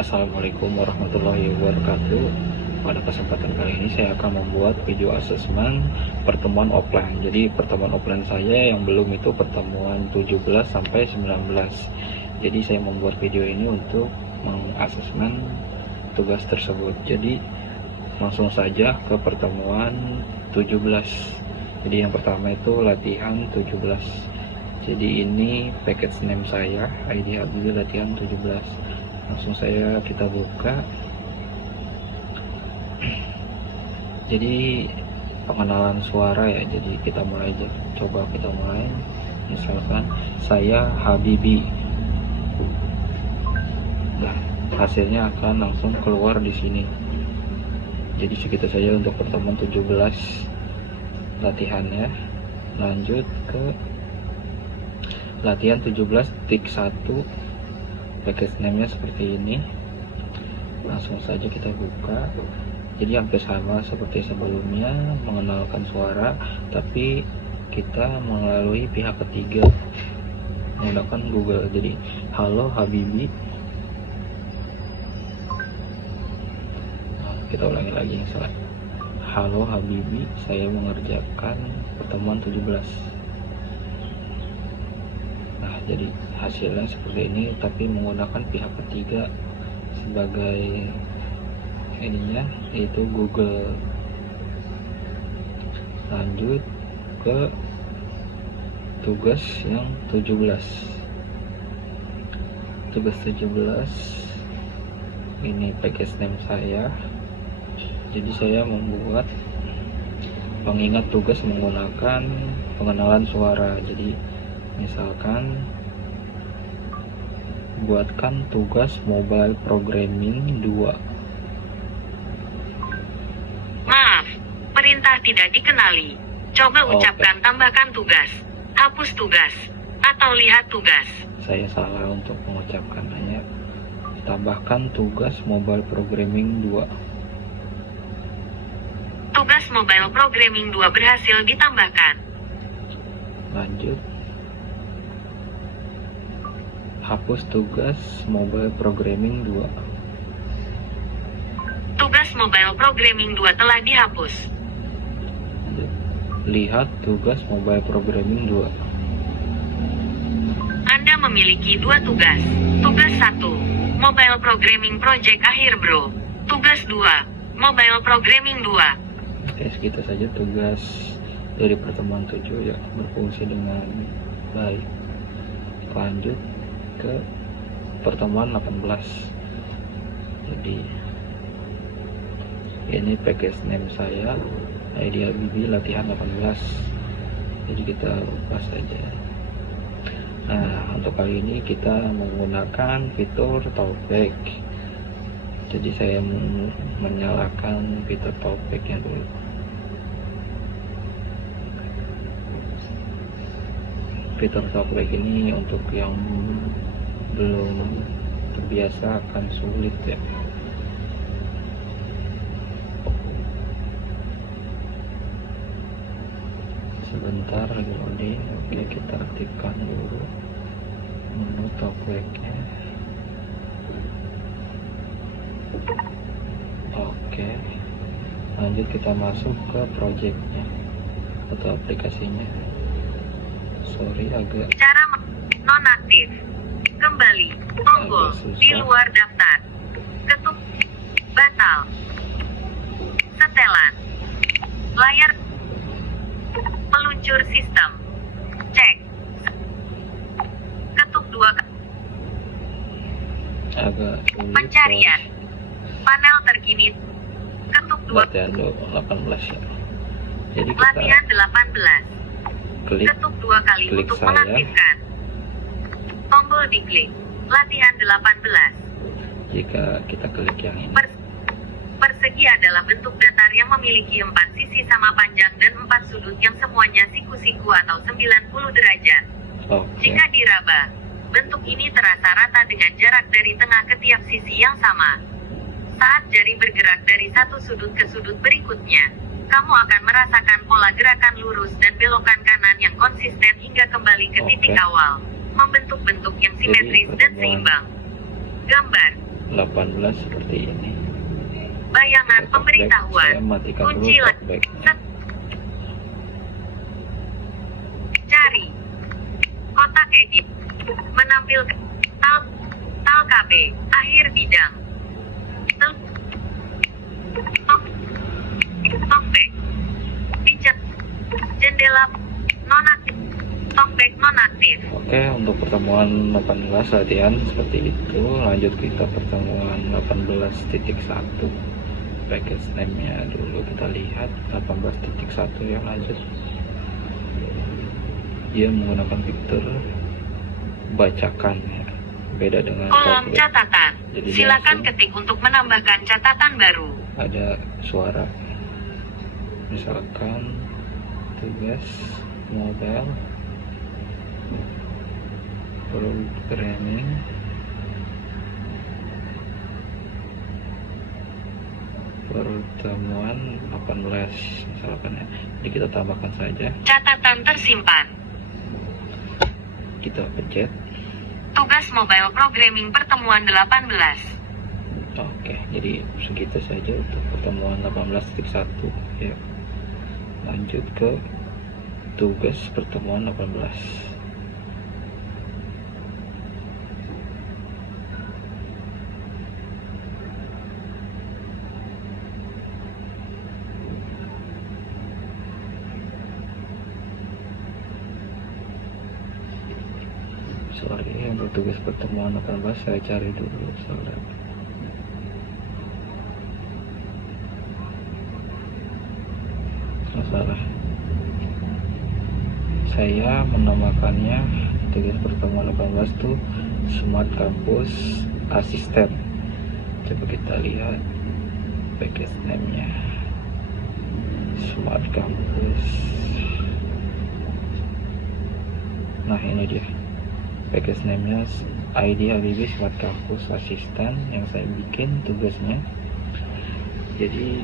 Assalamualaikum warahmatullahi wabarakatuh. Pada kesempatan kali ini saya akan membuat video asesmen pertemuan offline. Jadi pertemuan offline saya yang belum itu pertemuan 17 sampai 19. Jadi saya membuat video ini untuk mengasesmen tugas tersebut. Jadi langsung saja ke pertemuan 17. Jadi yang pertama itu latihan 17. Jadi ini package name saya, ID Habibie latihan 17. Langsung kita buka. Jadi pengenalan suara ya, jadi kita mulai aja. Coba kita mulai. Misalkan saya Habibie. Nah, hasilnya akan langsung keluar di sini. Jadi segitu saja untuk pertemuan 17 latihannya. Lanjut ke latihan 17 tik 1. Package name-nya seperti ini. Langsung saja kita buka. Jadi hampir sama seperti sebelumnya, mengenalkan suara, tapi kita melalui pihak ketiga menggunakan Google. Jadi halo Habibie. Kita ulangi lagi misalnya. Halo Habibie, saya mengerjakan pertemuan 17. Nah, jadi hasilnya seperti ini, tapi menggunakan pihak ketiga sebagai ininya, yaitu Google. Lanjut ke tugas yang 17. Tugas 17 ini package name saya. Jadi saya membuat pengingat tugas menggunakan pengenalan suara. Jadi misalkan buatkan tugas mobile programming 2. Maaf, perintah tidak dikenali. Coba ucapkan tambahkan tugas, hapus tugas, atau lihat tugas. Saya salah untuk mengucapkan, hanya tambahkan tugas mobile programming 2. Tugas mobile programming 2 berhasil ditambahkan. Lanjut. Hapus tugas mobile programming 2. Tugas mobile programming 2 telah dihapus. Lihat tugas mobile programming 2. Anda memiliki 2 tugas. Tugas 1, mobile programming project akhir bro. Tugas 2, mobile programming 2. Oke, segitu saja tugas dari pertemuan 7 ya, berfungsi dengan baik. Lanjut ke pertemuan 18. Jadi ini package name saya, ID Habibie latihan 18. Jadi kita buka saja. Nah, untuk kali ini kita menggunakan fitur talkback. Jadi saya menyalakan fitur talkbacknya dulu. Fitur talkback ini untuk yang belum terbiasa akan sulit ya. Sebentar lagi loading. Oke, kita aktifkan dulu menu talkbacknya. Oke, lanjut kita masuk ke projectnya atau aplikasinya. Sorry, agak Cara nonaktif. Kembali. Tombol di luar daftar. Ketuk. Batal. Setelan. Layar. Peluncur sistem. Cek. Ketuk 2 agak sulit. Pencarian. Panel terkini. Ketuk 2. Latihan 18 ya. Jadi kita Latihan 18. klik Ketuk 2 kali untuk saya. mengaktifkan. Tombol diklik. Latihan 18. Jika kita klik yang ini, Persegi adalah bentuk datar yang memiliki 4 sisi sama panjang dan 4 sudut yang semuanya siku-siku atau 90 derajat. oke, Jika diraba, bentuk ini terasa rata dengan jarak dari tengah ke tiap sisi yang sama. Saat jari bergerak dari satu sudut ke sudut berikutnya, kamu akan merasakan pola gerakan lurus dan belokan kanan yang konsisten hingga kembali ke titik awal, membentuk bentuk yang simetris dan seimbang. Gambar. 18 seperti ini. Bayangan Saya pemberitahuan. matikan dulu Kunci talkback. Cari. Kotak edit. Menampilkan tal KB. Akhir bidang. Talkback. Dicat. Jendela nonaktif. Talkback nonaktif. Oke, untuk pertemuan 18 latihan seperti itu. Lanjut kita pertemuan 18.1. Package name-nya dulu kita lihat 18.1 ya. Lanjut, dia menggunakan fitur bacakan ya, beda dengan Kolom talkback. catatan. Jadi Silakan langsung ketik untuk menambahkan catatan baru. ada suara, misalkan tugas mobile programming pertemuan 18 misalkan ya. Jadi kita tambahkan saja, Catatan tersimpan. kita pencet. Tugas mobile programming pertemuan 18. Oke, jadi segitu saja untuk pertemuan 18.1 ya. Lanjut ke tugas pertemuan 18. Sorry, untuk tugas pertemuan 18 saya cari dulu soalnya. Salah. Saya menamakannya tugas pertemuan 18 tuh Smart Campus Assistant. Coba kita lihat package name-nya. Smart Campus. Nah, ini dia. Package name-nya ID Habibie Smart Campus Assistant yang saya bikin tugasnya. Jadi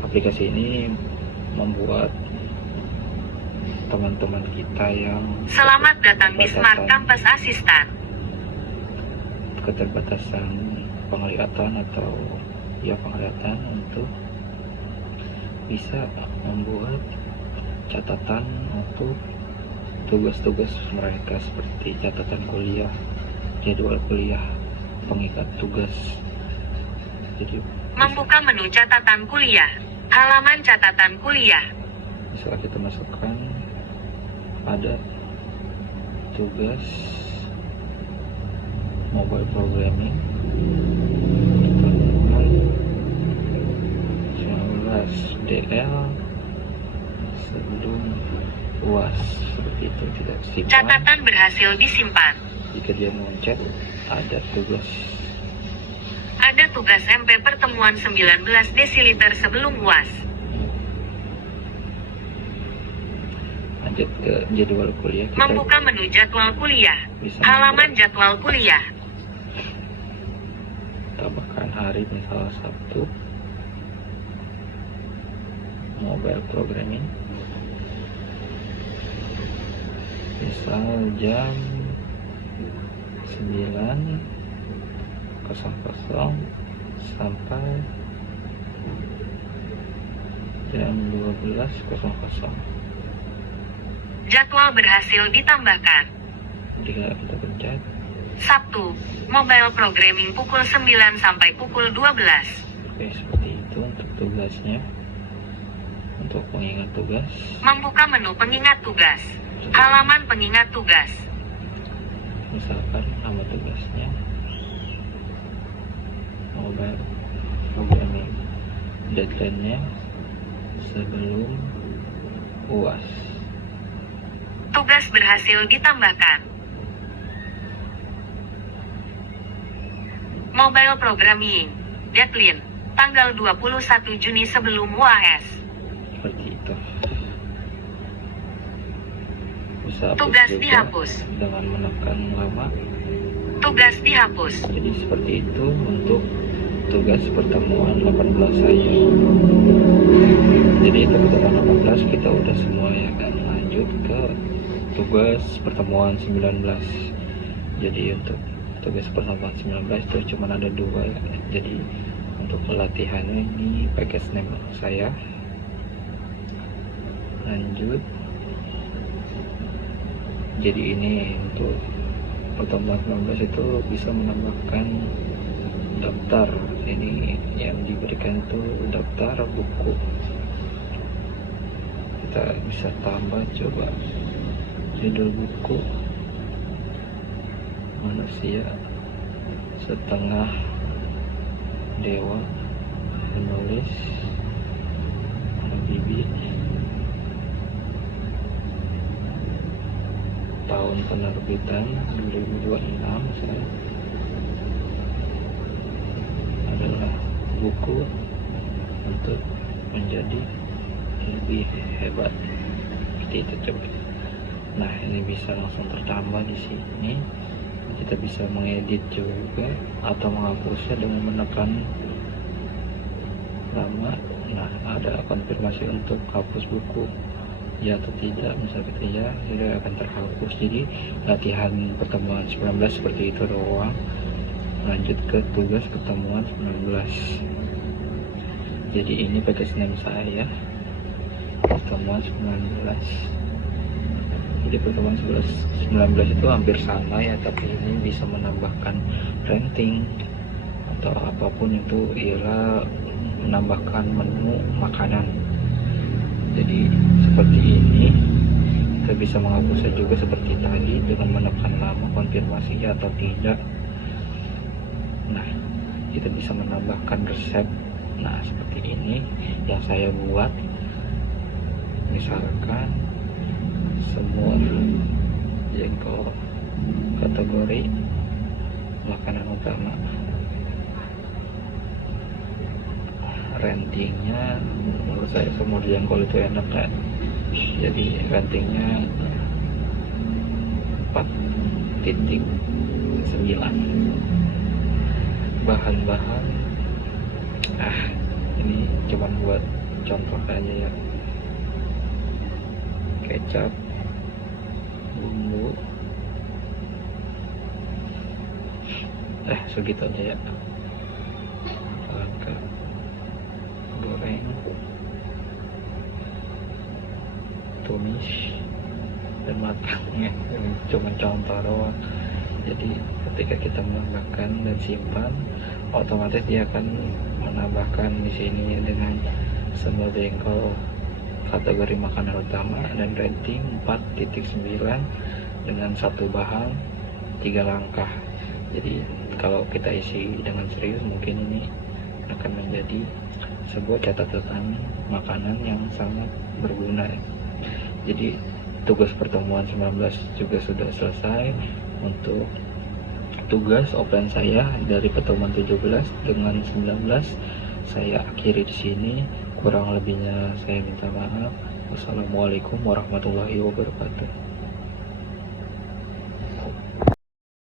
aplikasi ini membuat teman-teman kita yang Selamat datang di Smart keterbatasan- Campus Assistant. keterbatasan penglihatan atau ya penglihatan untuk bisa membuat catatan untuk tugas-tugas mereka seperti catatan kuliah, jadwal kuliah, pengingat tugas. Jadi Membuka menu catatan kuliah. Halaman catatan kuliah. misalnya kita masukkan ada tugas mobile programming pertemuan 19 DL sebelum UAS, seperti itu. Kita simpan. Catatan berhasil disimpan. Jika dia mencet ada tugas. Ada tugas MP pertemuan 19 desiliter sebelum UAS. Lanjut ke jadwal kuliah, kita Membuka menu jadwal kuliah. bisa Halaman jadwal kuliah. tambahkan hari, misal Sabtu, mobile programming, misal jam 9.00 sampai jam 12.00. Jadwal berhasil ditambahkan. Jika kita pencet, Sabtu, mobile programming pukul 9 sampai pukul 12. oke, seperti itu untuk tugasnya. Untuk pengingat tugas, Membuka menu pengingat tugas. Halaman pengingat tugas. misalkan nama tugasnya mobile programming, deadline-nya sebelum UAS. Tugas berhasil ditambahkan. Mobile programming. Deadline. Tanggal 21 Juni sebelum UAS. Seperti itu. Bisa hapus Tugas juga dihapus. dengan menekan lama. Tugas dihapus. Jadi seperti itu untuk tugas pertemuan 18 saya. Jadi itu pertemuan 18 kita udah semua ya kan. Lanjut ke tugas pertemuan 19. Jadi untuk tugas pertemuan 19 itu cuma ada 2 ya. Jadi untuk pelatihannya ini package name saya. Lanjut. Jadi ini untuk pertemuan 19 itu bisa menambahkan daftar. Ini yang diberikan itu daftar buku. Kita bisa tambah, coba judul buku Manusia Setengah Dewa, penulis Habibie, tahun penerbitan 2026. Saya adalah buku untuk menjadi lebih hebat. Seperti itu coba. Nah, ini bisa langsung tertambah di sini. Kita bisa mengedit juga atau menghapusnya dengan menekan lama. Nah, ada konfirmasi untuk hapus buku ya atau tidak. Misalnya kita ya, sudah akan terhapus. Jadi latihan pertemuan 19 seperti itu doang. Lanjut ke tugas pertemuan 19. Jadi ini package name saya, pertemuan 19. Jadi pertemuan 19 itu hampir sama ya, tapi ini bisa menambahkan ranting atau apapun itu, ialah menambahkan menu makanan. Jadi seperti ini. Kita bisa menghapusnya juga seperti tadi dengan menekan lama konfirmasi ya atau tidak. Nah, kita bisa menambahkan resep. Nah, seperti ini yang saya buat. Misalkan semua jengkol, kategori makanan utama. Ratingnya menurut saya semur jengkol itu enak kan, jadi ratingnya 4.9. Bahan-bahan ini cuman buat contoh aja ya. Kecap, bumbu, segitu aja ya. Langka, goreng, tumis, dan matangnya. Ini cuma contoh doang. Jadi ketika kita menambahkan dan simpan, otomatis dia akan menambahkan di sini dengan sambal jengkol kategori makanan utama dan rating 4.9 dengan 1 bahan 3 langkah. Jadi kalau kita isi dengan serius, mungkin ini akan menjadi sebuah catatan makanan yang sangat berguna. Jadi tugas pertemuan 19 juga sudah selesai. Untuk tugas offline saya dari pertemuan 17 dengan 19 saya akhiri di sini. Kurang lebihnya saya minta maaf. Wassalamualaikum warahmatullahi wabarakatuh.